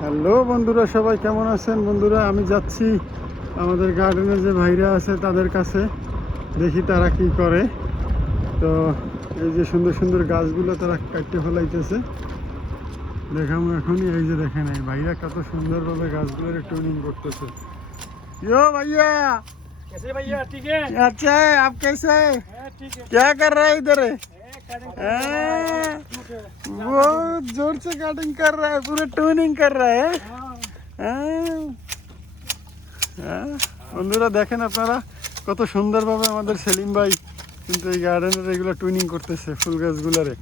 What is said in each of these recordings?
Hello বন্ধুরা, সবাই কেমন আছেন? বন্ধুরা, আমি যাচ্ছি আমাদের গার্ডেনের যে ভাইরা আছে তাদের কাছে, দেখি তারা কি করে। তো এই যে সুন্দর সুন্দর গাছগুলো তারা কাটতে ফেলাইতেছে, দেখাবো এখনই। এই যে দেখেন, এই ভাইরা কত সুন্দরভাবে গাছগুলোর ট্রেনিং করতেছে। यो भैया, कैसे भैया? ठीक है। अच्छा है, आप कैसे है? ठीक है। क्या कर रहे हैं इधर? कटिंग वो जोर से कटिंग कर रहा है, पूरा ट्यूनिंग कर रहा है। বন্ধুরা দেখেন আপনারা, কত সুন্দরভাবে আমাদের সেলিম ভাই কিন্তু এই গার্ডেনের এগুলো টুইনিং করতেছে। ফুল গাছগুলারে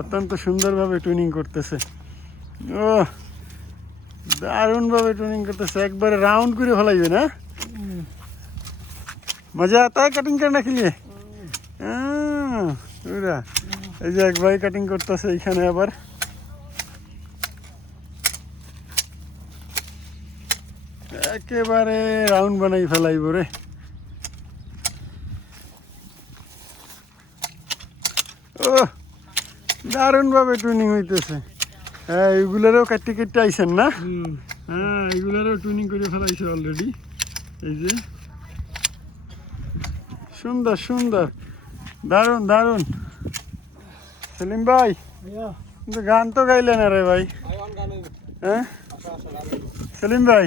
অত্যন্ত সুন্দরভাবে টুইনিং করতেছে। ও দারুণভাবে টুইনিং করতেছে, একবারে রাউন্ড করে ফেলাইবে না। মজা আতা है कटिंग करने के लिए। পুরা এই যে এক ভাই কাটিং করতেছে এইখানে, আবার একেবারে রাউন্ড বানাই ফেলাইব রে। ও দারুণ ভাবে টুইনিং হইতেছে। হ্যাঁ, এগুলারও কাটতে কাটতে আইসেন না? হ্যাঁ, এগুলারও টুইনিং করে ফেলাইছে অলরেডি। এই যে সুন্দর সুন্দর, দারুণ দারুণ। সেলিম ভাই भैया কিন্তু গান তো গাইলে না রে ভাই। হ্যাঁ সেলিম ভাই,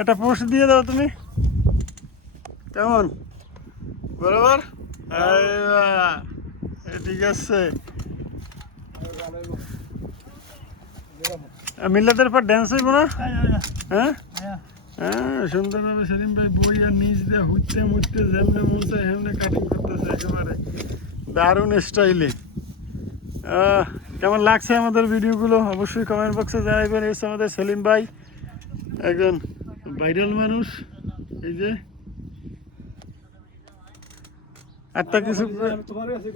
একটা পোস্ট দিয়ে দাও তুমি, কেমন? বরাবর ঠিক আছে। মিল্লাতের পর ড্যান্স হইব না? হ্যাঁ হ্যাঁ, সুন্দরভাবে সেলিম ভাই বই আর নিচ দিয়ে হুইতে মুইতে যেমনে মুছে হেমনে কাটিং করতেছে, একেবারে দারুণ স্টাইলে। কেমন লাগছে আমাদের ভিডিওগুলো অবশ্যই কমেন্ট বক্সে জানাবেন। এসে আমাদের সেলিম ভাই একজন ভাইরাল মানুষ। এই যে একটা কিছু तुम्हारे